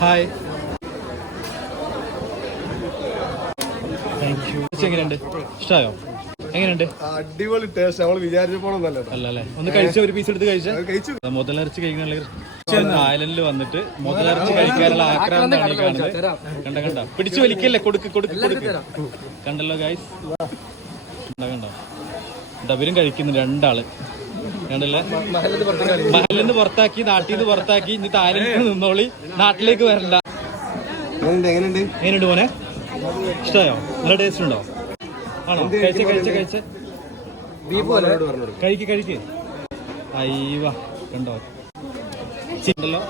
Hi. Thank you. എങ്ങനെയുണ്ട്? ഇഷ്ടമായോ? എങ്ങനെയുണ്ട്? അടിപൊളി ടേസ്റ്റ്. നമ്മൾ വിചാരിച്ചപ്പോഴൊന്നല്ല അല്ലേ? ഒന്ന് കഴിച്ച, ഒരു പീസ് എടുത്ത് കഴിച്ചു. മുതലിറച്ചി കഴിക്കാനുള്ള തായ്ലൻഡിൽ വന്നിട്ട് മുതലിറച്ചി കഴിക്കാനുള്ള ആക്രാന്താണ് ഈ കാണുന്നത്. കണ്ട പിടിച്ചു വലിക്കല്ലേ, കൊടുക്ക്. കണ്ടല്ലോ ഗൈസ്, കണ്ടോ ഡബിലും കഴിക്കുന്നു രണ്ടാള്. കണ്ടല്ലേ? മഹലിൽ നിന്ന് പുറത്താക്കി, നാട്ടിൽ നിന്ന് പുറത്താക്കി. ഇനി തായ്ലൻഡിൽ നിന്നോളി, നാട്ടിലേക്ക് വരണ്ട. എങ്ങനെയുണ്ട് മോനെ? ഇഷ്ടമായോ? നല്ല ടേസ്റ്റ് ഉണ്ടോ? ആണോ? കഴിച്ച കഴിക്ക്. അയ്യവ കണ്ടോ? ഉണ്ടല്ലോ